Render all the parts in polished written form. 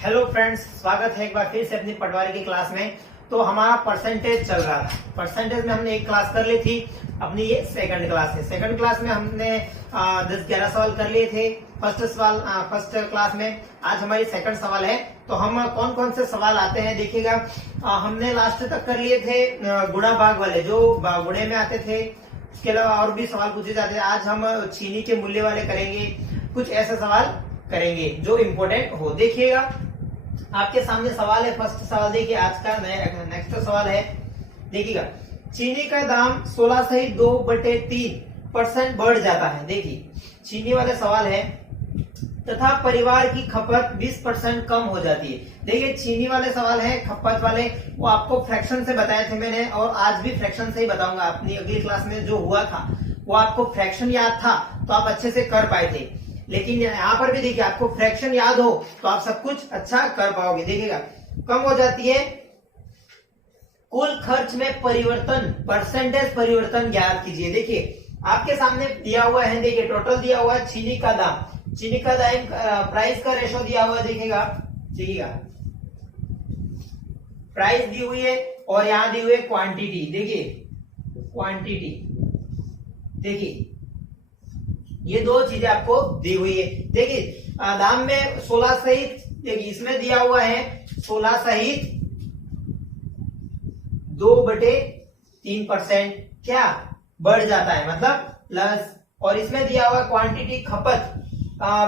Hello friends, स्वागत है एक बार फिर से अपनी पटवारी की क्लास में। तो हमारा परसेंटेज चल रहा था। परसेंटेज में हमने एक क्लास कर ली थी, अपनी ये सेकंड क्लास है। सेकंड क्लास में हमने 10-11 सवाल कर लिए थे फर्स्ट क्लास में। आज हमारी सेकंड सवाल है। तो हम कौन कौन से सवाल आते हैं देखिएगा। हमने लास्ट तक कर लिए थे गुणा भाग वाले, जो गुणे में आते थे। इसके अलावा और भी सवाल पूछे जाते हैं। आज हम चीनी के मूल्य वाले करेंगे, कुछ ऐसे सवाल करेंगे जो इम्पोर्टेंट हो। देखिएगा आपके सामने सवाल है। फर्स्ट सवाल देखिए, आज का नेक्स्ट सवाल है। देखिएगा, चीनी का दाम 16 सहित 2/3% बढ़ जाता है। देखिए चीनी वाले सवाल है, तथा परिवार की खपत 20% कम हो जाती है। देखिए चीनी वाले सवाल है, खपत वाले, वो आपको फ्रैक्शन से बताए थे मैंने, और आज भी फ्रैक्शन से ही बताऊंगा। अपनी अगली क्लास में जो हुआ था वो आपको फ्रैक्शन याद था तो आप अच्छे से कर पाए थे। लेकिन यहाँ पर भी देखिए, आपको फ्रैक्शन याद हो तो आप सब कुछ अच्छा कर पाओगे। देखिएगा, कम हो जाती है। कुल खर्च में परिवर्तन, परसेंटेज परिवर्तन ज्ञात कीजिए। देखिए आपके सामने दिया हुआ है, देखिए टोटल दिया हुआ है चीनी का दाम। चीनी का दाम प्राइस का रेशो दिया हुआ है। देखिएगा प्राइस दी हुई है और यहां दी हुई है क्वांटिटी। देखिए क्वांटिटी, देखिए ये दो चीजें आपको दी हुई है। देखिए दाम में 16 सहित, देखिए इसमें दिया हुआ है 16 सहित 2/3% क्या बढ़ जाता है, मतलब प्लस। और इसमें दिया हुआ क्वांटिटी खपत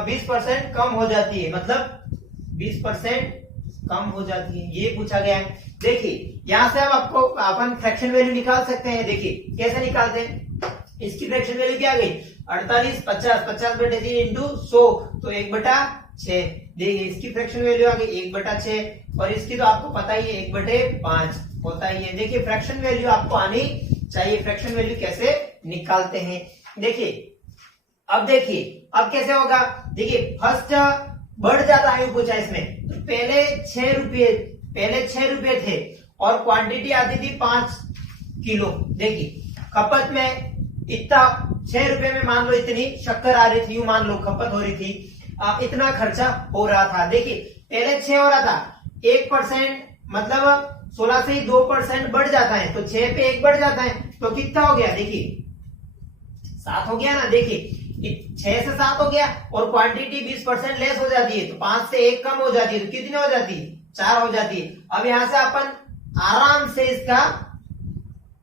20% कम हो जाती है, मतलब 20% कम हो जाती है, ये पूछा गया है। देखिए यहां से हम आपको अपन फ्रैक्शन वैल्यू निकाल सकते हैं। देखिए कैसे निकालते हैं। इसकी फ्रैक्शन वैल्यू क्या आ गई, 48, 50/3 इंटू 100, तो 1/6। देखिए इसकी फ्रैक्शन वैल्यू आ गई 1/6, और इसकी तो आपको पता ही है 1/5 होता ही है। देखिए फ्रैक्शन वैल्यू आपको आनी चाहिए। फ्रैक्शन वैल्यू कैसे निकालते हैं, देखिए अब कैसे होगा। देखिए फर्स्ट बढ़ जाता है पूछा इसमें, तो पहले 6 रुपए थे और क्वांटिटी आती थी 5 किलो। देखिए खपत में इतना 6 रुपए में मान लो इतनी शक्कर आ रही थी, यूं मान लो खपत हो रही थी, इतना खर्चा हो रहा था। देखिए पहले 6 हो रहा था, 1% मतलब 16 से ही 2% बढ़ जाता है, तो 6 पे 1 बढ़ जाता है, तो कितना हो गया, देखिए 7 हो गया ना। देखिए 6 से 7 हो गया, और क्वांटिटी 20% लेस हो जाती है, तो 5 से 1 कम हो जाती है, तो कितनी हो जाती है, 4 हो जाती है। अब यहां से अपन आराम से इसका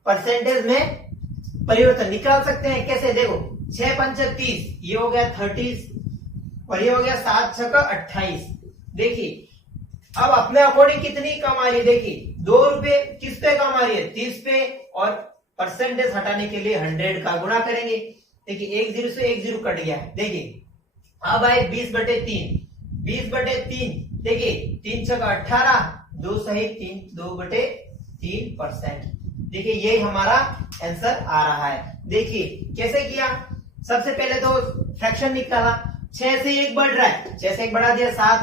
परसेंटेज में परिवर्तन निकाल सकते हैं। कैसे, देखो 6×5 = 30, ये हो गया 30, और ये हो गया 7×6 = 28। देखिए अब अपने अकॉर्डिंग कितनी कम आ रही है। देखिए 2 रुपए किस पे कम आ रही है, 30 पे, और परसेंटेज हटाने के लिए 100 का गुणा करेंगे। देखिए 1 0 से 1 0 कट गया। देखिए अब आए 20/3। देखिए 3×6 = 18, 2 सहित 3, 2/3%। देखिए यही हमारा आंसर आ रहा है। देखिए कैसे किया, सबसे पहले तो फ्रैक्शन निकाला। 6 से 1 बढ़ रहा है, 6 से 1 बढ़ा दिया 7,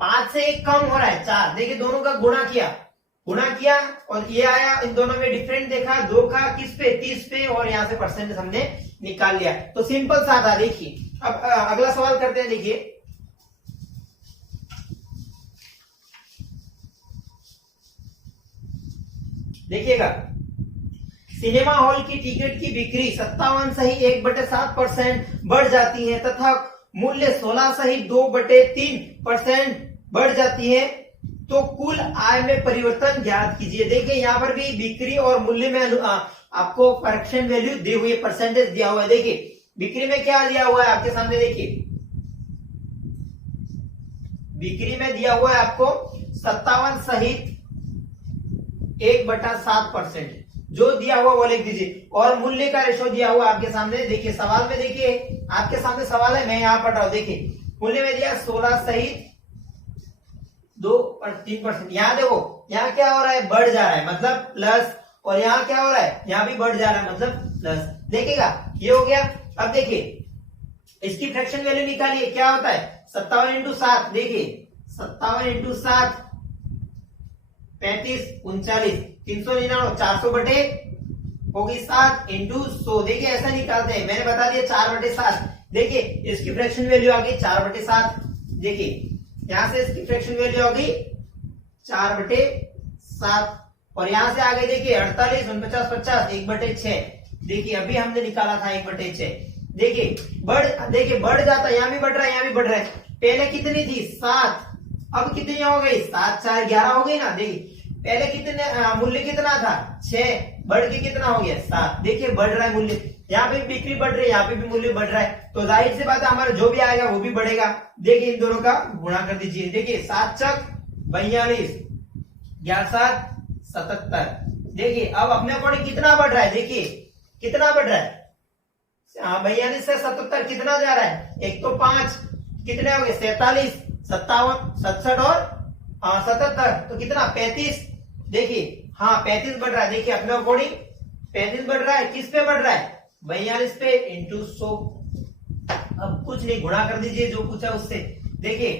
5 से 1 कम हो रहा है 4। देखिए दोनों का गुणा किया और ये आया, इन दोनों में डिफरेंट देखा, 2 का किस पे, 30 पे, और यहां से परसेंटेज हमने निकाल लिया। तो सिंपल सा था। देखिए अब अगला सवाल करते हैं। देखिएगा, सिनेमा हॉल की टिकट की बिक्री 57 सही 1/7% बढ़ जाती है, तथा मूल्य 16 सही 2/3% बढ़ जाती है, तो कुल आय में परिवर्तन ज्ञात कीजिए। देखिए यहाँ पर भी बिक्री और मूल्य में आपको फ्रैक्शन वैल्यू दी हुई है, परसेंटेज दिया हुआ है। देखिए बिक्री में क्या दिया हुआ है आपके सामने, देखिए बिक्री में दिया हुआ है आपको 57 सहित 1/7%, जो दिया हुआ वो लिख दीजिए, और मूल्य का रेशो दिया हुआ आपके सामने। देखिए सवाल में, देखिए आपके सामने सवाल है, मैं यहां पढ़ रहा हूं। देखिए मूल्य में दिया 16 सहित 2/3%। यहां देखो, यहां क्या हो रहा है, बढ़ जा रहा है, मतलब प्लस, और यहां क्या हो रहा है, यहां भी बढ़ जा रहा है, मतलब प्लस। देखिएगा ये हो गया। अब देखिए इसकी फ्रैक्शन वैल्यू निकालिए, क्या होता है, 57 × 7। देखिए 57 × 7 35, 39, 399, 400 होगी 7 इंटू 100। देखिए ऐसा निकालते हैं, मैंने बता दिया 4/7। देखिए इसकी फ्रैक्शन वैल्यू आ गई 4/7। देखिए यहां से इसकी फ्रैक्शन वैल्यू होगी 4/7 और यहां से आगे देखिए 48, 49, 50, 1/6। देखिए अभी हमने निकाला था 1/6। देखिए बढ़ जाता है, यहाँ भी बढ़ रहा है, यहाँ भी बढ़ रहा है। पहले कितनी थी 7, अब कितनी हो गई 7 4 11 हो गई ना। देखिए पहले कितने मूल्य कितना था 6, बढ़ के कितना हो गया 7। देखिए बढ़ रहा है मूल्य, यहाँ पे बिक्री बढ़ रही है, यहाँ पे भी मूल्य बढ़ रहा है, तो जाहिर सी बात है हमारा जो भी आएगा वो भी बढ़ेगा। देखिए इन दोनों का गुणा कर दीजिए। देखिए 7 चक 42, 11 7 77। देखिए अब अपने अकॉर्डिंग कितना बढ़ रहा है, देखिए कितना बढ़ रहा है 42 से 77 कितना जा रहा है, एक तो 5 कितने हो गए 47, 57, 67 और 77, तो कितना 35। देखिए हाँ 35 बढ़ रहा है। देखिए अपने अकॉर्डिंग 35 बढ़ रहा है, किस पे बढ़ रहा है 42 पे इंटू 100। अब कुछ नहीं, गुणा कर दीजिए जो पूछा उससे। देखिए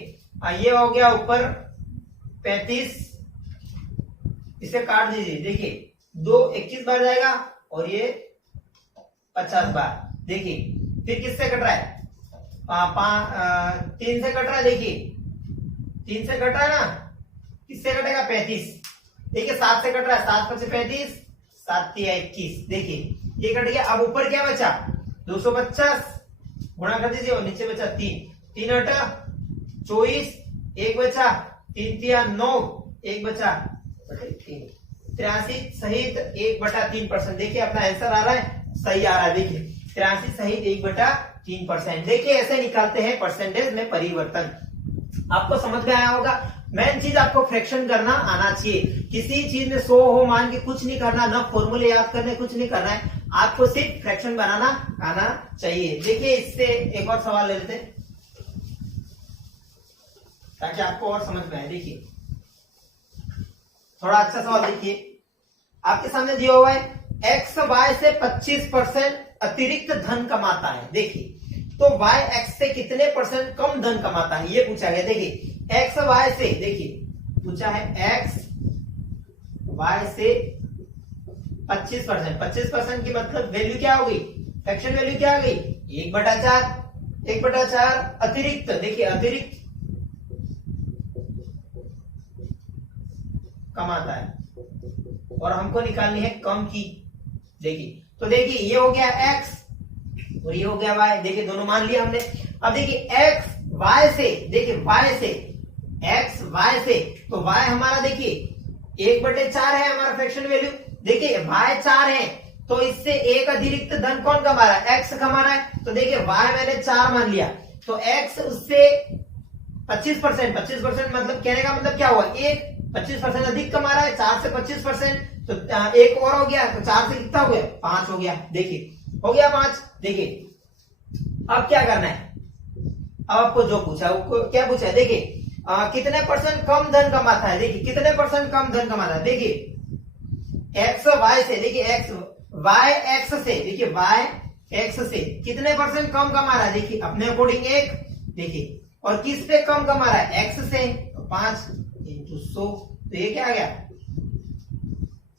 ये हो गया ऊपर 35, इसे काट दीजिए। देखिए 2 21 बार जाएगा और ये 50 बार। देखिए फिर किससे कट रहा है 3 से कट रहा है। देखिए 3 से कट रहा है ना, किससे कटेगा 35। देखिए 7 से कट रहा है, 7 5 35, 7 3 21। देखिए ये कट गया। अब ऊपर क्या बचा 250, गुणा कर दीजिए और नीचे बचा 3 8 24, 1 बचा 3 3 9, 1 बचा 3, 83 सहित 1/3%। देखिए अपना आंसर आ रहा है, सही आ रहा है। देखिए 83 सहित 1/3%। देखिए ऐसे निकालते हैं परसेंटेज में परिवर्तन। आपको समझ में आया होगा। मेन चीज आपको फ्रैक्शन करना आना चाहिए। किसी चीज में 100 हो मान के कुछ नहीं करना, ना फॉर्मूले याद करने, कुछ नहीं करना है, आपको सिर्फ फ्रैक्शन बनाना आना चाहिए। देखिए इससे एक और सवाल ले लेते हैं ताकि आपको और समझ में आए। देखिए थोड़ा अच्छा सवाल देखिए, आपके सामने दिया हुआ है एक्स वाई से 25% अतिरिक्त धन कमाता है। देखिए तो y x से कितने परसेंट कम धन कमाता है, ये पूछा गया। देखिए x y से, देखिए पूछा है x y से 25%। 25% की मतलब वैल्यू क्या हो गई, फ्रैक्शन वैल्यू क्या आ गई 1/4। 1/4 अतिरिक्त, देखिए अतिरिक्त कमाता है और हमको निकालनी है कम की। देखिए तो देखिए ये हो गया x और ये हो गया y। देखिए दोनों मान लिया हमने। अब देखिए x y से, देखिए y से x y से, तो y हमारा देखिए 1/4 है हमारा फ्रैक्शन वैल्यू। देखिए y 4 है तो इससे एक अतिरिक्त धन कौन कमा रहा है, x कमा रहा है। तो देखिए y मैंने 4 मान लिया, तो x उससे 25%। 25% मतलब कहने का मतलब क्या हुआ, एक 25% अधिक कमा रहा है, 4 से 25%, तो एक और हो गया, तो 4 से कितना हो गया 5 हो गया। देखिए हो गया 5। देखिए अब क्या करना है, अब आपको जो पूछा है क्या पूछा है, देखिए कितने परसेंट कम धन कमाता है। देखिए कितने परसेंट कम धन कमाता है, देखिए एक्स वाई से, देखिए एक्स वाई एक्स से, देखिए वाई एक्स से कितने परसेंट कम कमा रहा है, देखिए अपने अकॉर्डिंग 1। देखिए और किस पे कम कमा रहा है, एक्स से, तो 5 इंटू 100, तो ये क्या आ गया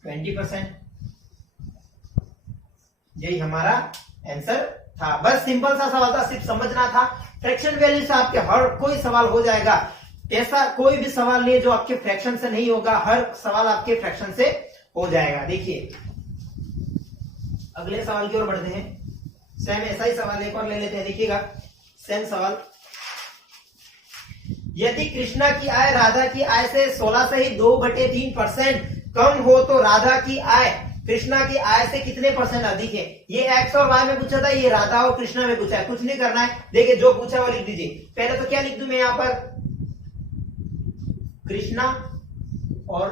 20%। यही हमारा आंसर था। बस सिंपल सा सवाल था, सिर्फ समझना था। फ्रैक्शन वैल्यू से आपके हर कोई सवाल हो जाएगा। ऐसा कोई भी सवाल नहीं है जो आपके फ्रैक्शन से नहीं होगा, हर सवाल आपके फ्रैक्शन से हो जाएगा। देखिए अगले सवाल की ओर बढ़ते हैं। सेम ऐसा ही सवाल एक और ले लेते हैं। देखिएगा सेम सवाल, यदि कृष्णा की आय राधा की आय से 16 से ही 2/3% कम हो तो राधा की आय कृष्णा की आय से कितने परसेंट अधिक है। ये एक्स और वाई में पूछा था, ये राधा और कृष्णा में पूछा है। कुछ नहीं करना है, देखिए जो पूछा वो लिख दीजिए। पहले तो क्या लिख दूं मैं यहाँ पर, कृष्णा और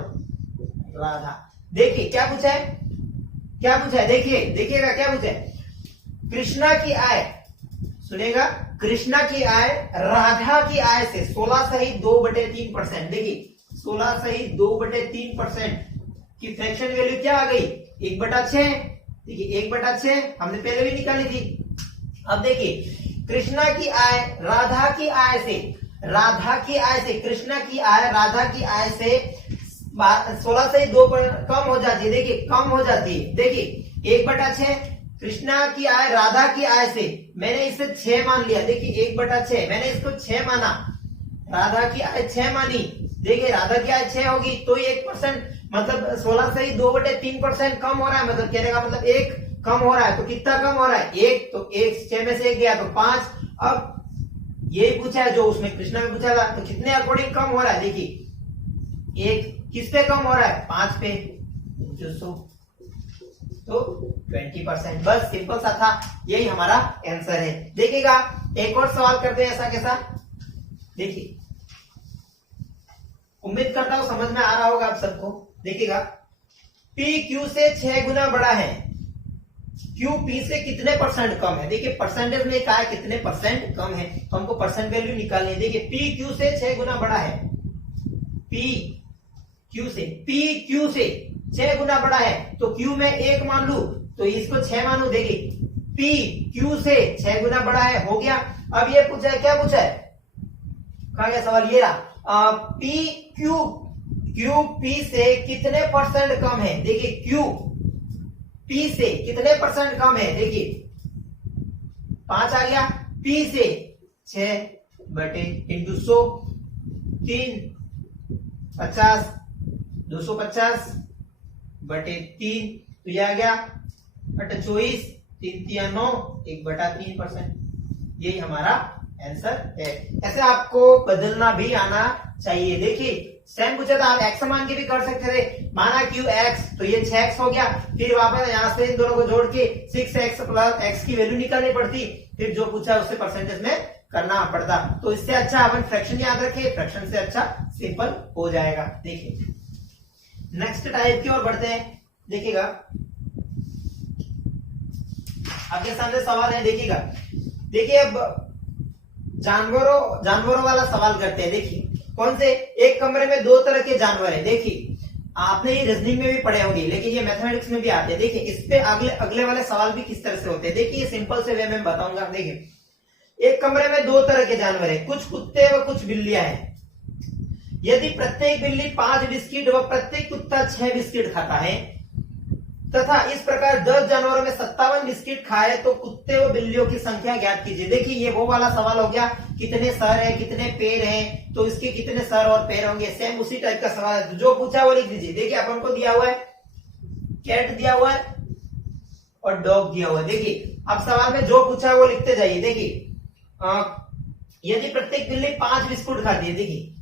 राधा। देखिए क्या पूछा है, क्या पूछा है, देखिए देखिएगा क्या पूछा है, कृष्णा की आय, सुनेगा, कृष्णा की आय राधा की आय से 16 सहित 2/3%। देखिए 16 सहित 2/3% की फ्रैक्शन वैल्यू क्या आ गई 1/6। देखिए 1/6 हमने पहले भी निकाली थी। अब देखिए कृष्णा की आय राधा की आय से, राधा की आय से कृष्णा की आय राधा की आय से 16 से 2 कम हो जाती है। देखिए कम हो जाती है। देखिए 1/6 कृष्णा की आय राधा की आय से, मैंने इसे 6 मान लिया। देखिए 1/6 मैंने इसको 6 माना, राधा की आय 6 मानी, देखिए राधा की आय 6 होगी तो 1%, मतलब 16 से ही 2/3% कम हो रहा है, मतलब कहने का मतलब 1 कम हो रहा है। तो कितना कम हो रहा है? 1, तो 1 6 में से 1 गया तो 5। अब यही पूछा है जो उसमें कृष्णा में पूछा था, तो कितने अकॉर्डिंग कम हो रहा है? देखिए 1 किस पे कम हो रहा है? 5 पे, तो 20%। बस सिंपल सा था, यही हमारा आंसर है। देखिएगा एक और सवाल करते हैं ऐसा कैसा। देखिए उम्मीद करता हूं समझ में आ रहा होगा आप सबको। देखिएगा P Q से 6 गुना बड़ा है, Q P से कितने परसेंट कम है? देखिए परसेंटेज में कहा है कितने परसेंट कम है, तो हमको परसेंट वैल्यू निकालनी है। देखिए P Q से 6 गुना बड़ा है, P Q से 6 गुना बड़ा है, तो Q में 1 मान लू तो इसको 6 मानू। देखिए P Q से 6 गुना बड़ा है, हो गया। अब ये पूछा है, क्या पूछा है? कहा गया सवाल? ये रहा, P Q P से कितने परसेंट कम है? देखिए Q P से कितने परसेंट कम है? देखिए 5 आ गया, P से 6/100, 3 50, 250/3, तो यह आ गया 24, 3 3 9, 1/3%। यही हमारा आंसर है। ऐसे आपको बदलना भी आना चाहिए। देखिए सेम पूछा था, आप x मान के भी कर सकते थे। माना q x, तो ये 6x हो गया, फिर वापस यहां से इन दोनों को जोड़ के 6x प्लस x की वैल्यू निकालनी पड़ती, फिर जो पूछा उससे परसेंटेज में करना पड़ता। तो इससे अच्छा अपन फ्रैक्शन याद रखें, फ्रैक्शन से अच्छा सिंपल हो जाएगा। देखिए नेक्स्ट टाइप की ओर बढ़ते हैं। देखिएगा आपके सामने सवाल है, देखिएगा। देखिए अब जानवरों वाला सवाल करते हैं। देखिए कौन से? एक कमरे में 2 तरह के जानवर हैं। देखिए आपने ये रीजनिंग में भी पढ़े होंगे, लेकिन ये मैथमेटिक्स में भी आते हैं। देखिए इस पे अगले वाले सवाल भी किस तरह से होते हैं। देखिए सिंपल से वे मैं बताऊंगा। देखिए एक कमरे में 2 तरह के जानवर हैं, कुछ कुत्ते व कुछ बिल्लियां हैं। यदि प्रत्येक बिल्ली 5 बिस्किट व प्रत्येक कुत्ता 6 बिस्किट खाता है तथा इस प्रकार 10 जानवरों में 57 बिस्किट खाए, तो कुत्ते व बिल्लियों की संख्या ज्ञात कीजिए। देखिए ये वो वाला सवाल हो गया, कितने सर है कितने पैर हैं, तो इसके कितने सर और पैर होंगे। सेम उसी टाइप का सवाल है, जो पूछा वो लिख दीजिए। देखिए अपन को दिया हुआ है कैट दिया हुआ है और डॉग दिया हुआ है। देखिए अब सवाल में जो पूछा है वो लिखते जाइए। देखिए यदि प्रत्येक बिल्ली 5 बिस्कुट खाती है, देखिए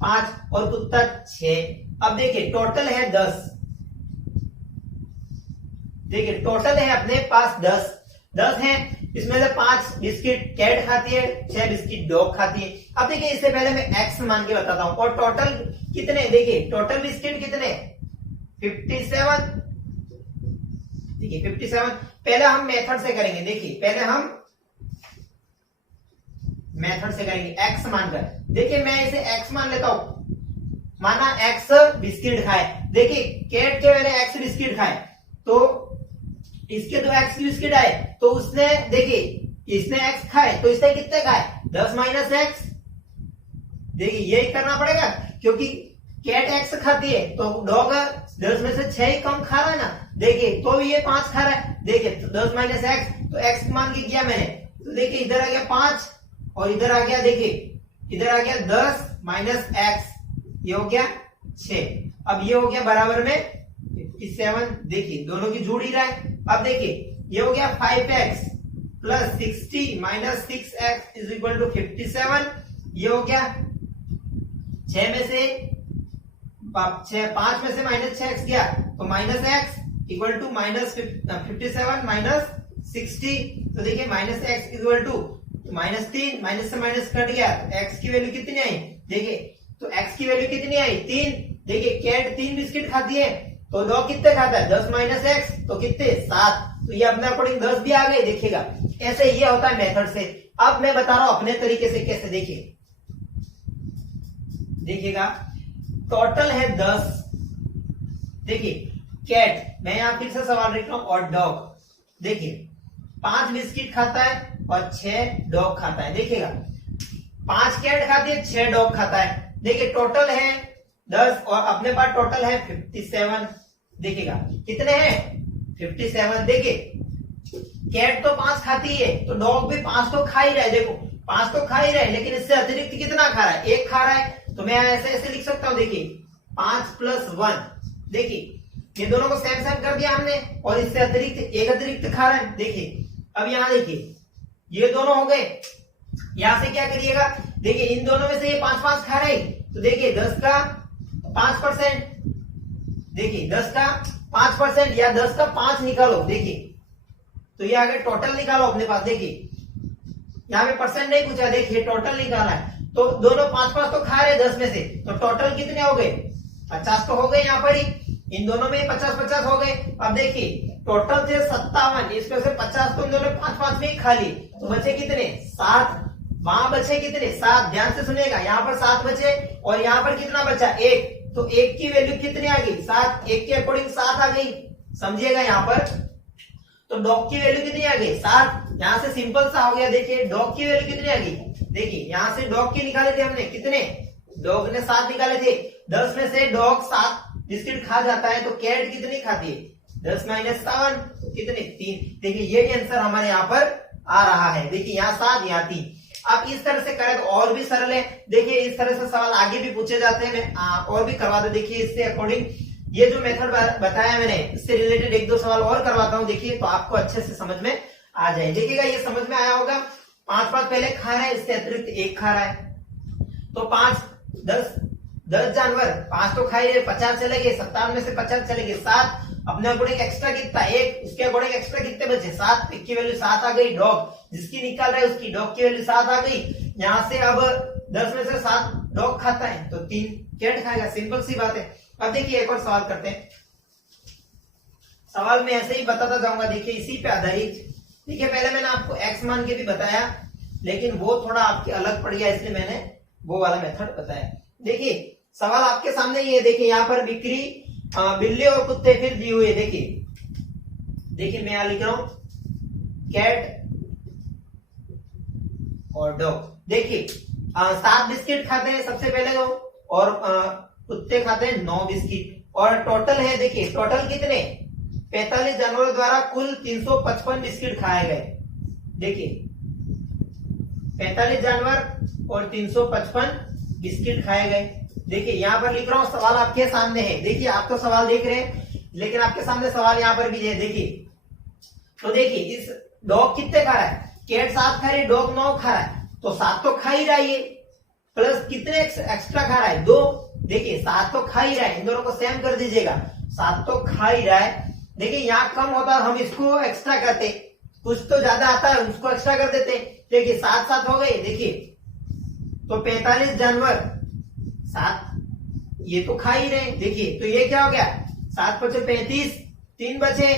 5 और कुत्ता 6, अब देखिए टोटल है 10। देखिए टोटल है अपने पास 10 है, इसमें से 5 बिस्किट कैट खाती है, 6 बिस्किट डॉग खाती है। अब देखिए इससे पहले मैं x मान के बताता हूं, और टोटल कितने? देखिए टोटल बिस्किट कितने? 57। देखिए 57। पहले हम मेथड से करेंगे। देखिए पहले हम मेथड से करेंगे x मानकर। देखिए मैं इसे x मान लेता हूं, माना x बिस्किट खाए। देखिए कैट के मैंने x बिस्किट खाए, तो इसके 2 x बिस्किट आए, तो उसने देखिए इसने x खाए, तो इसने कितने खाए? 10 माइनस x। देखिए यही करना पड़ेगा, क्योंकि कैट x खाती है तो डॉग 10 में से 6 ही कम खा रहा है ना। देखिए तो ये 5 खा रहा है। देखिए 10 माइनस x, तो x मान के किया मैंने, तो देखिए इधर आ गया 5 और इधर आ गया, देखिए इधर आ गया 10 माइनस x, ये हो गया 6। अब ये हो गया बराबर में 57। देखिए दोनों की जोड़ ही रहा है। अब देखिए ये हो गया 5x plus 60 minus 6x is equal to 57। ये हो गया 6 में से 5 में से माइनस 6x गया, तो minus x equal to minus 57 minus 60। तो देखिए minus x equal to minus 3, minus से माइनस कट गया, तो x की वैल्यू कितनी आई? देखिए तो x की वैल्यू कितनी आई? 3। देखिए कैट 3 बिस्किट खाती है, तो डॉग कितने खाता है? 10 माइनस x, तो कितने? 7। तो ये अपने अकॉर्डिंग 10 भी आ गए। देखिएगा ऐसे ये होता है मेथड से। अब मैं बता रहा हूं अपने तरीके से कैसे। देखिए देखिएगा टोटल है 10। देखिए कैट, मैं यहां फिर से सवाल लिख रहा हूं, और डॉग देखिए 5 बिस्किट खाता है और 6 डॉग खाता है। देखिएगा 5 कैट खाती है, 6 डॉग खाता है। देखिए टोटल है 10 और अपने पास टोटल है 57। देखिएगा कितने हैं? 57। देखिए कैट तो 5 खाती है, तो डॉग भी 5 तो खा ही रहा है। देखो 5 तो खा ही रहे, लेकिन इससे अतिरिक्त कितना खा रहा है? 1 खा रहा है। तो मैं ऐसे ऐसे लिख सकता हूं, देखिए 5 + 1, देखिए ये दोनों को सेम सेम कर दिया हमने, और इससे अतिरिक्त 1 अतिरिक्त खा रहा है। देखिए अब यहां देखिए ये दोनों हो गए, यहां से क्या करिएगा, देखिए इन दोनों में से ये 5-5 खा रहे, तो देखिए 10 का 5%, देखिए 10 का 5% या 10 का 5 निकालो, देखिए तो ये आगे टोटल निकालो अपने पास। देखिए यहाँ पे परसेंट नहीं पूछा, देखिए टोटल निकाला है, तो दोनों 5-5 तो खा रहे 10 में से, तो टोटल कितने हो गए? 50 तो हो गए यहाँ पर ही, इन दोनों में 50-50 हो गए। अब देखिए टोटल थे 57, इसमें से 50 तो इन दोनों 5-5 में ही खा लिए, तो बचे कितने? 7। वहां बचे कितने? 7। ध्यान से सुनिएगा, यहाँ पर 7 बचे और यहाँ पर कितना बचा? 1। तो 1 की वैल्यू कितनी आ गई? 7। 1 के अकॉर्डिंग 7 आ गई, समझिएगा यहाँ पर। तो डॉग की वैल्यू कितनी आ गई? 7। यहाँ से सिंपल सा हो गया। देखिए डॉग की वैल्यू कितनी आ गई? देखिए यहाँ से डॉग की निकाले थे हमने, कितने? डॉग ने 7 निकाले थे। 10 में से डॉग 7 बिस्किट खा जाता है, तो कैट कितनी खाती है? 10 - 7, तो कितने? 3। देखिए ये आंसर हमारे यहाँ पर आ रहा है। देखिए यहाँ 7, यहाँ 3। आप इस तरह से करें तो और भी सरल है। देखिए इस तरह से सवाल आगे भी पूछे जाते हैं, मैं और भी करवा दो। देखिए इससे अकॉर्डिंग ये जो मेथड बताया मैंने, इससे रिलेटेड 1-2 सवाल और करवाता हूं, देखिए तो आपको अच्छे से समझ में आ जाए। देखिएगा ये समझ में आया होगा। 5-5 पहले खा रहा है, इससे अतिरिक्त 1 खा रहा है, तो 5 10 जानवर 5 तो खा ही रहे, 50 चले गए, 57 में से 50 चले गए, 7 अपने अकॉर्डिंग एक्स्ट्रा कितना? 1, उसके अकॉर्डिंग एक्स्ट्रा कितने बचे? 7। 1 की वैल्यू 7 आ गई। डॉग जिसकी निकाल रहा है उसकी डॉग की वैल्यू 7 आ गई। यहाँ से अब 10 में से 7 डॉग खाता है, तो 3 कैट खाएगा, सिंपल सी बात है। अब देखिए एक और सवाल करते हैं। सवाल में ऐसे ही बताता जाऊंगा, देखिए इसी पे आधारित। देखिए पहले मैंने आपको एक्स मान के भी बताया, लेकिन वो थोड़ा आपके अलग पड़ गया, इसलिए मैंने वो वाला मेथड बताया। देखिए सवाल आपके सामने ये, देखिए यहाँ पर बिक्री बिल्ली और कुत्ते फिर दी हुई है। देखिए मैं यहां लिख रहा हूं कैट और डॉग। देखिए 7 बिस्किट खाते हैं सबसे पहले तो, और कुत्ते खाते हैं 9 बिस्किट, और टोटल है, देखिए टोटल कितने? 45 जानवरों द्वारा कुल 355 बिस्किट खाए गए। देखिए 45 जानवर और 355 बिस्किट खाए गए। देखिए यहाँ पर लिख रहा हूं, सवाल आपके सामने है। देखिए आप तो सवाल देख रहे हैं, लेकिन आपके सामने सवाल यहाँ पर भी है। देखिए तो देखिए इस डॉग कितने खा रहा है? कैट 7 खा रही है, डॉग 9 खा रहा है, तो 7 तो खा ही रहा है, प्लस कितने एक्स्ट्रा खा रहा है? 2। देखिए 7 तो खा ही रहा है, इन दोनों को सेम कर दीजिएगा, 7 तो खा ही रहा है। देखिए यहाँ कम होता है, हम इसको एक्स्ट्रा करते, कुछ तो ज्यादा आता है उसको एक्स्ट्रा कर देते। देखिए 7-7 हो गए। देखिए तो 45 जानवर 7 ये तो खा ही रहे। देखिए तो ये क्या हो गया? 7 × 5 = 35, 3 बचे,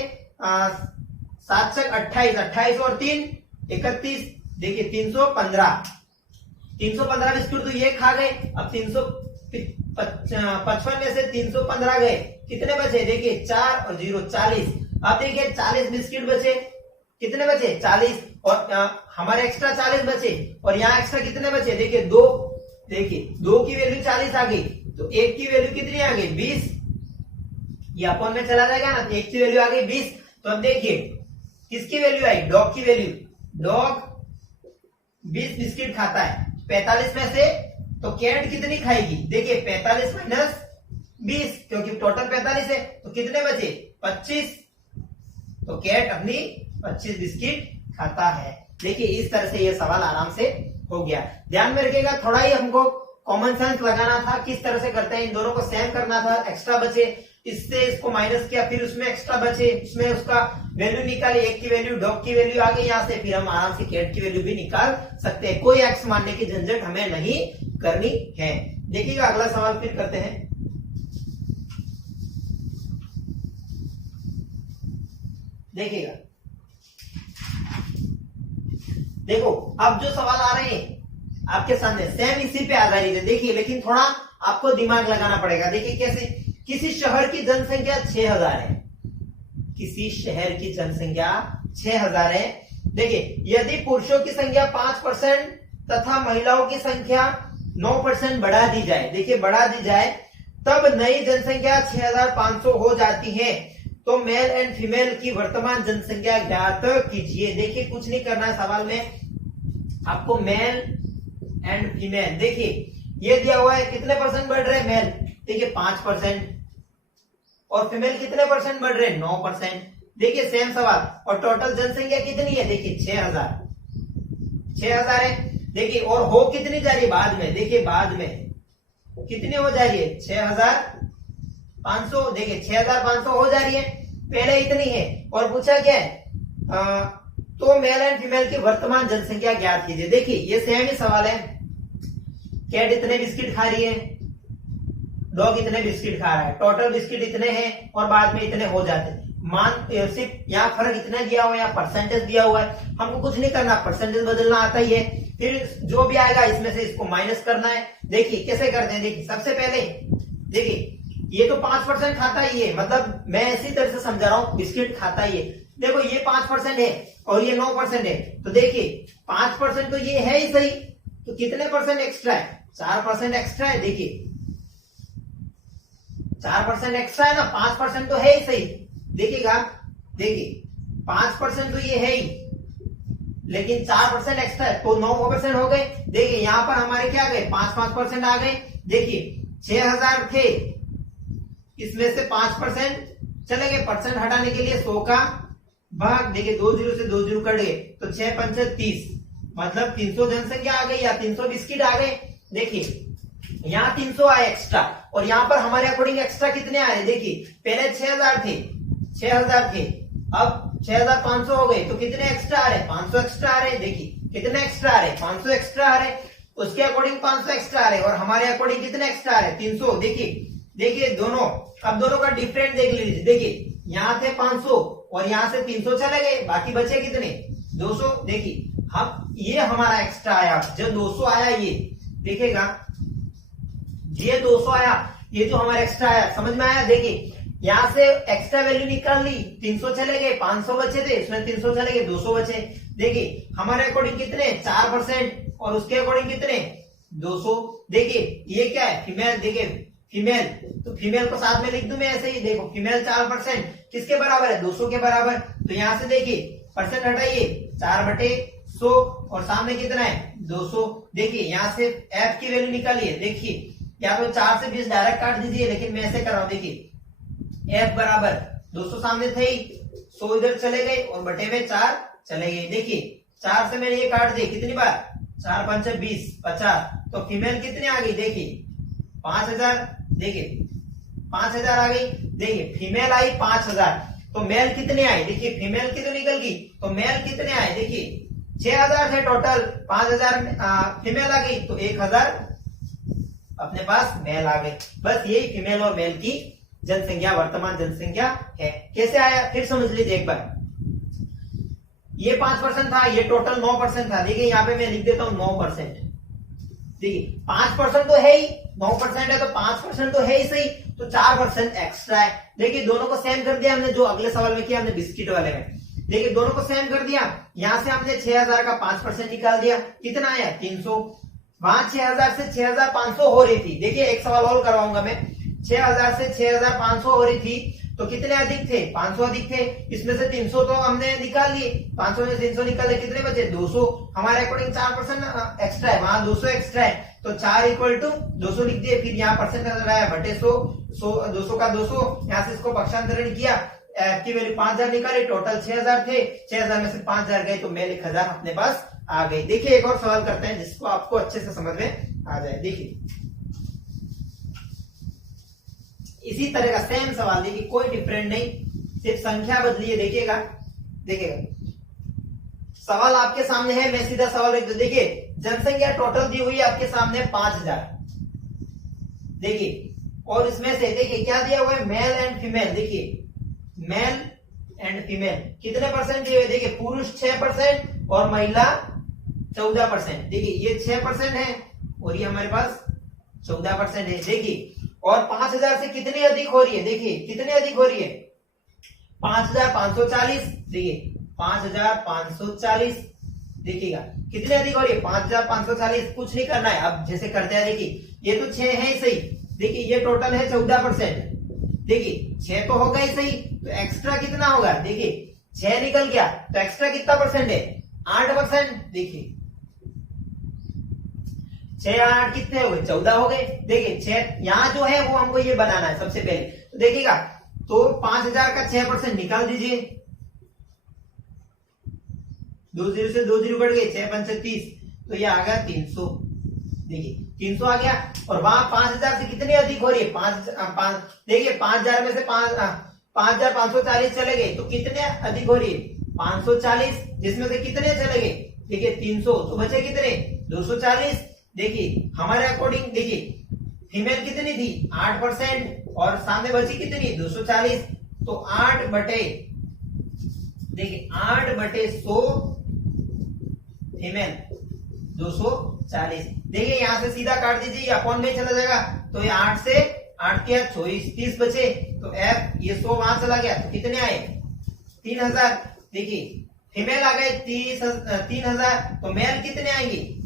7 × 28, 28 और 3 = 31। देखिए 315 बिस्कुट तो ये खा गए। अब 355 में से 315 गए, कितने बचे? देखिए 4 और 0 40। अब देखिए 40 बिस्किट बचे, कितने बचे? 40, और हमारे एक्स्ट्रा 40 बचे, और यहाँ एक्स्ट्रा कितने बचे? देखिए 2। देखिए 2 की वैल्यू 40 आ गई, तो 1 की वैल्यू कितनी आ गई? 20। ये अपॉन में चला जाएगा ना, तो 1 की वैल्यू आ गई 20। तो अब देखिए किसकी वैल्यू आई? डॉग की वैल्यू। डॉग 20 बिस्किट खाता है 45 में से, तो कैट कितनी खाएगी? देखिए 45 - 20, क्योंकि टोटल 45 है, तो कितने बचे? 25। तो कैट अपनी 25 बिस्किट खाता है। देखिए इस तरह से ये सवाल आराम से हो गया। ध्यान में रखिएगा, थोड़ा ही हमको कॉमन सेंस लगाना था, किस तरह से करते हैं, इन दोनों को सेम करना था। एक्स्ट्रा बचे, इससे इसको माइनस किया, फिर उसमें एक्स्ट्रा बचे, उसमें उसका वैल्यू निकाली, 1 की वैल्यू, डॉग की वैल्यू आ गई, यहाँ से फिर हम आराम से कैट की वैल्यू भी निकाल सकते हैं। कोई एक्स मानने की झंझट हमें नहीं करनी है। देखिएगा अगला सवाल फिर करते हैं। देखिएगा, देखो अब जो सवाल आ रहे हैं आपके सामने सेम इसी पे आधारित है। देखिए लेकिन थोड़ा आपको दिमाग लगाना पड़ेगा। देखिए कैसे? किसी शहर की जनसंख्या 6000 है, किसी शहर की जनसंख्या 6000 है। देखिए यदि पुरुषों की संख्या 5% तथा महिलाओं की संख्या 9% बढ़ा दी जाए, देखिए बढ़ा दी जाए, तब नई जनसंख्या 6500 हो जाती है। तो मेल एंड फीमेल की वर्तमान जनसंख्या ज्ञात कीजिए। देखिए कुछ नहीं करना है, सवाल में आपको मेल एंड फीमेल, देखिए ये दिया हुआ है कितने परसेंट बढ़ रहे हैं मेल, देखिए 5%, और फीमेल कितने परसेंट बढ़ रहे हैं 9%। देखिए सेम सवाल, और टोटल जनसंख्या कितनी है, देखिए 6000 है। देखिए और हो कितनी जा रही है बाद में, देखिए बाद में कितनी हो जा रही है 6500, देखिए 6500 हो जा रही है, पहले इतनी है। और पूछा क्या है, तो मेल एंड फीमेल की वर्तमान जनसंख्या ज्ञात कीजिए। देखिए ये सेम ही सवाल है, कैट इतने बिस्किट खा रही है, डॉग इतने बिस्किट खा रहा है, टोटल बिस्किट इतने हैं और बाद में इतने हो जाते हैं। मान सिर्फ यहाँ फर्क इतना दिया हुआ है, यहाँ परसेंटेज दिया हुआ है, हमको कुछ नहीं करना, परसेंटेज बदलना आता ही है। फिर जो भी आएगा इसमें से इसको माइनस करना है। देखिए कैसे करते हैं, देखिए सबसे पहले देखिए ये तो 5% खाता ही है, मतलब मैं इसी तरह से समझा रहा हूँ, बिस्किट खाता ही है। देखो ये 5% है और ये 9% है, तो देखिए 5% तो ये है ही सही, तो कितने परसेंट एक्स्ट्रा है, 4% एक्स्ट्रा है। देखिए 4% एक्स्ट्रा है ना, 5% तो है ही सही। देखिएगा, देखिए 5% तो ये है ही, लेकिन 4% एक्स्ट्रा है तो 9% हो गए। देखिए यहाँ पर हमारे क्या गए, 5% आ गए। देखिए 6000 थे, इसमें से 5% चले गए, परसेंट हटाने के लिए 100 का भाग, देखिए 2 0 से 2 0 कट गए, तो 6 5 30, मतलब 300 जनसंख्या आ गई या 300 बिस्किट आ गए। देखिए यहाँ 300 आए एक्स्ट्रा, और यहाँ पर हमारे अकॉर्डिंग एक्स्ट्रा कितने आए, देखिए पहले 6000 थे, अब 6500 हो गए, तो कितने एक्स्ट्रा आ रहे, 500 एक्स्ट्रा आ रहे। देखिए कितने एक्स्ट्रा आ रहे, 500 एक्स्ट्रा आ रहे, उसके अकॉर्डिंग 500 एक्स्ट्रा आ रहे, और हमारे अकॉर्डिंग कितने एक्स्ट्रा आ रहे, 300। देखिए दोनों, अब दोनों का डिफरेंट देख लीजिए। देखिए यहाँ थे 500 और यहाँ से 300 चले गए, बाकी बचे कितने 200। देखिए हम ये हमारा एक्स्ट्रा आया, जो 200 आया ये देखिएगा, ये 200 आया, ये जो हमारा एक्स्ट्रा आया, समझ में आया। देखिए यहाँ से एक्स्ट्रा वैल्यू निकाल ली, 300 चले गए, 500 बचे थे, इसमें 300 चले गए, 200 बचे। देखिए हमारे अकॉर्डिंग कितने 4%, और उसके अकॉर्डिंग कितने 200। देखिए ये क्या है, फीमेल, देखिए फीमेल, तो फीमेल को साथ में लिख दूं मैं ऐसे ही, देखो फीमेल 4% किसके बराबर है, 200 के बराबर। तो यहाँ से देखिए परसेंट हटाइए, 4/100, और सामने कितना है 200। देखिए यहाँ से एफ की वैल्यू निकालिए, देखिए या तो 4 से 20 डायरेक्ट काट दीजिए, लेकिन मैं ऐसे कर रहा हूं। देखिए एफ बराबर 200 सामने थे ही, 100 इधर चले गए और बटे में 4 चले गए। देखिए 4 से मैंने ये काट दिए, कितनी बार, 4 5 20 50, तो फीमेल कितनी आ गई, देखिए 5000, देखिए 5000 आ गई। देखिए फीमेल आई 5000, तो मेल कितने आए, देखिए फीमेल की तो निकल गई, तो मेल कितने आए, देखिए 6000 थे टोटल, 5000 फीमेल आ गई, तो 1000 अपने पास मेल आ गए। बस यही फीमेल और मेल की जनसंख्या, वर्तमान जनसंख्या है। कैसे आया फिर समझ लीजिए एक बार। ये 5% था, ये टोटल 9% था। देखिए यहाँ पे मैं लिख देता हूं 9%। देखिए 5% तो है ही, 9% है तो 5% तो है ही सही, तो 4% एक्स्ट्रा है। देखिए दोनों को सेम कर दिया हमने, जो अगले सवाल में किया हमने बिस्किट वाले में। देखिए दोनों को सेम कर दिया, यहां से हमने 6000 का 5% निकाल दिया, कितना आया 300। वहां 6000 से 6500 हो रही थी। देखिए एक सवाल और करवाऊंगा मैं, 6000 से 6500 हो रही थी, तो कितने अधिक थे, 500 अधिक थे। इसमें से 300 तो हमने निकाल लिए, 500 में 300 निकाले, कितने बचे 200। हमारे अकॉर्डिंग 4% एक्स्ट्रा है, वहां 200 एक्स्ट्रा है, तो 4 = 200 लिख दिए। फिर यहाँ परसेंट आया बटे 100, 200 का 200, यहाँ से इसको पक्षांतरण किया, एफ की वैल्यू 5000 निकाली, टोटल 6000 थे, 6000 में से 5000 गए, तो मेल 1000 अपने पास आ गई। देखिए एक और सवाल करते हैं जिसको आपको अच्छे से समझ में आ जाए। देखिए इसी तरह का सेम सवाल, देखिए कोई डिफरेंट नहीं, सिर्फ संख्या बदलिए। देखिएगा सवाल आपके सामने है, मैं सीधा सवाल लिख दूं। देखिए जनसंख्या टोटल दी हुई है आपके सामने 5000। देखिए और इसमें से देखिए क्या दिया हुआ है, मेल एंड फीमेल। देखिए मेल एंड फीमेल कितने परसेंट दिए हुए, देखिए पुरुष 6% और महिला 14%। देखिए ये 6% है और ये हमारे पास 14% है। देखिए और 5000 से कितनी अधिक हो रही है, देखिए कितने अधिक हो रही है 5540। देखिए 5540, देखिएगा कितने अधिक हो रही है 5540। कुछ नहीं करना है, अब जैसे करते हैं। देखिए ये तो 6 है ही सही, देखिए ये टोटल है 14%। देखिए 6 तो होगा ही सही, तो एक्स्ट्रा कितना होगा, देखिए 6 निकल गया, तो एक्स्ट्रा कितना परसेंट है 8%। देखिए 6 और 8 कितने हो गए? 14 हो गए। देखिए 6 यहाँ जो है वो हमको ये बनाना है सबसे पहले। तो देखिएगा, तो 5000 का 6% निकाल दीजिए, 2 0 से 2 0 कट गए, 6 5 30, तो ये आ गया 300। देखिए 300 आ गया। और वहां 5000 से कितनी अधिक हो रही है? 5 देखिए 5000 में से 5540 चले गए, तो कितने अधिक हो रही है? 540, जिसमें से कितने चले गए? देखिए 300, तो बचे कितने? 240। देखिए हमारे अकॉर्डिंग देखिए फीमेल कितनी थी? 8%, और सामने बची कितनी? 240। तो 8 बटे, देखिए 8/100 फीमेल, 240। देखिए यहां से सीधा काट दीजिए, अपॉन में चला जाएगा, तो ये 8 से 8 के 24, 30 बचे, तो एफ ये 100 वहां चला गया, तो कितने आए? 3000। देखिए फीमेल आ गए 3000, तो मेल कितने आएंगे?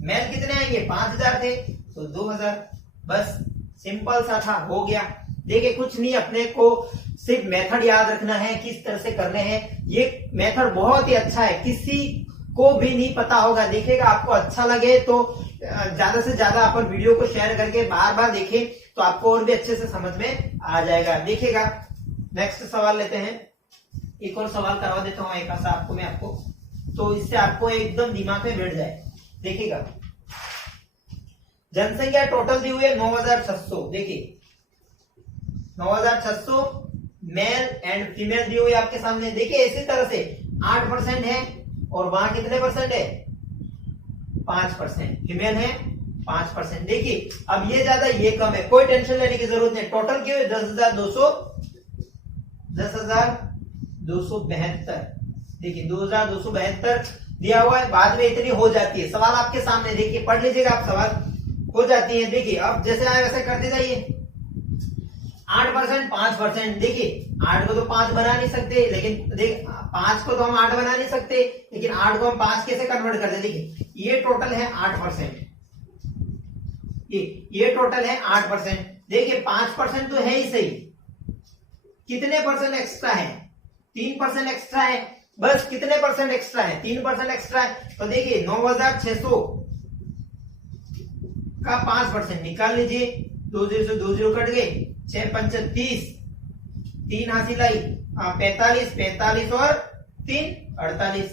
मेल कितने आएंगे? 5000 थे, तो 2000। बस सिंपल सा था, हो गया। देखिए कुछ नहीं, अपने को सिर्फ मेथड याद रखना है, किस तरह से करने हैं। ये मेथड बहुत ही अच्छा है, किसी को भी नहीं पता होगा। देखिएगा, आपको अच्छा लगे तो ज्यादा से ज्यादा अपन वीडियो को शेयर करके बार बार देखें, तो आपको और भी अच्छे से समझ में आ जाएगा। देखिएगा नेक्स्ट सवाल लेते हैं, एक और सवाल करवा देता हूं एक ऐसा आपको, मैं आपको, तो इससे आपको एकदम दिमाग में बैठ जाए। देखिएगा जनसंख्या टोटल दी हुई है 9600। देखिए 9600 मेल एंड फीमेल दी हुई आपके सामने। देखिए इसी तरह से 8% है, और वहां कितने परसेंट है? 5%। फीमेल है 5%। देखिए अब ये ज्यादा ये कम है, कोई टेंशन लेने की जरूरत नहीं। टोटल क्यों है? 10,272। देखिए 2272 दिया हुआ है, बाद में इतनी हो जाती है। सवाल आपके सामने, देखिए पढ़ लीजिएगा आप, सवाल हो जाती है। देखिए अब जैसे आए वैसे करते जाइए। 8%, 5%। देखिए 8 को तो 5 बना नहीं सकते, लेकिन देख 5 को तो हम 8 बना नहीं सकते, लेकिन 8 को हम 5 कैसे कन्वर्ट करते? देखिए ये टोटल है 8%, ये टोटल है 8%। देखिए 5% तो है ही सही, कितने परसेंट एक्स्ट्रा है? 3% एक्स्ट्रा है। बस कितने परसेंट एक्स्ट्रा है? 3% एक्स्ट्रा है। तो देखिए 9600 का 5% निकाल लीजिए, 2 0 से 2 0 कट गए, 6 5 30, 3 हासिल आई 45, 45 और 3 48।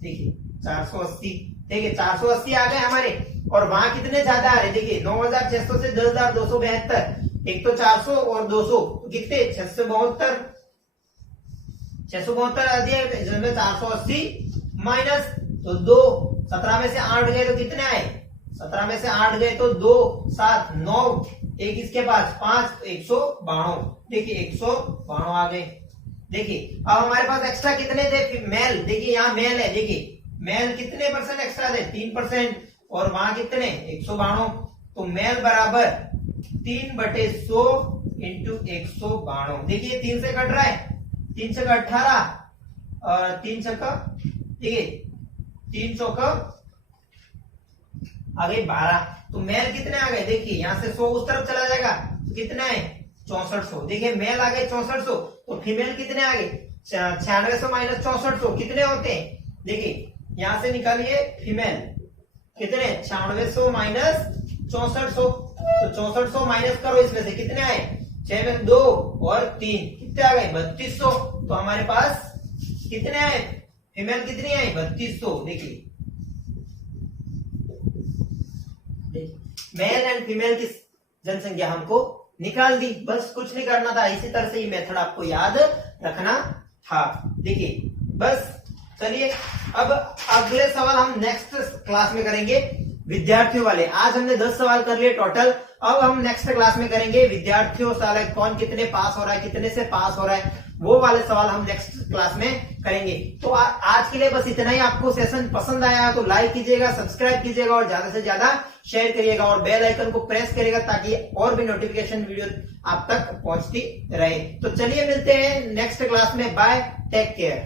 देखिए 480। देखिए 480 आ गए हमारे, और वहां कितने ज्यादा आ रहे? देखिए 9600 से 10,272, एक तो 400 और 200, तो कितने? 672। 672 आ दिया, इसमें 480 माइनस, तो 2, 17 में से 8 गए तो कितने आए? 17 में से 8 गए तो 2 7 9, एक इसके पास 5, तो 192। देखिए 192 आ गए। देखिए अब हमारे पास एक्स्ट्रा कितने थे? मेल, देखिए यहाँ मेल है, देखिए मेल कितने परसेंट एक्स्ट्रा थे? 3%, और वहां कितने? 192। तो मेल बराबर 3/100 इंटू 192। देखिए 3 से कट रहा है, 3 से 18, और 3 से ठीक है 300 का आ गए 12। तो मेल कितने आ गए? देखिए यहां से 100 उस तरफ चला जाएगा, तो कितने आए? 6400। देखिए मेल आ गए 6400, तो फीमेल कितने आ गए? 9600 माइनस 6400 कितने होते हैं? देखिए यहां से निकालिए फीमेल कितने? 9600 माइनस 6400, तो 6400 माइनस करो, इसमें से कितने आए? 6 में 2 और 3, कितने आ गए? 3200। तो हमारे पास कितने आए? फीमेल कितनी आई? 3200। देखिए मेल एंड फीमेल की जनसंख्या हमको निकाल दी, बस कुछ नहीं करना था। इसी तरह से ये मेथड आपको याद रखना था। देखिए बस, चलिए अब अगले सवाल हम नेक्स्ट क्लास में करेंगे, विद्यार्थियों वाले। आज हमने 10 सवाल कर लिए टोटल, अब हम नेक्स्ट क्लास में करेंगे विद्यार्थियों साल कौन कितने पास हो रहा है, कितने से पास हो रहा है, वो वाले सवाल हम नेक्स्ट क्लास में करेंगे। तो आज के लिए बस इतना ही। आपको सेशन पसंद आया तो लाइक कीजिएगा, सब्सक्राइब कीजिएगा, और ज्यादा से ज्यादा शेयर करिएगा, और बेल आइकन को प्रेस करिएगा, ताकि और भी नोटिफिकेशन वीडियो आप तक पहुंचती रहे। तो चलिए मिलते हैं नेक्स्ट क्लास में। Bye, take care.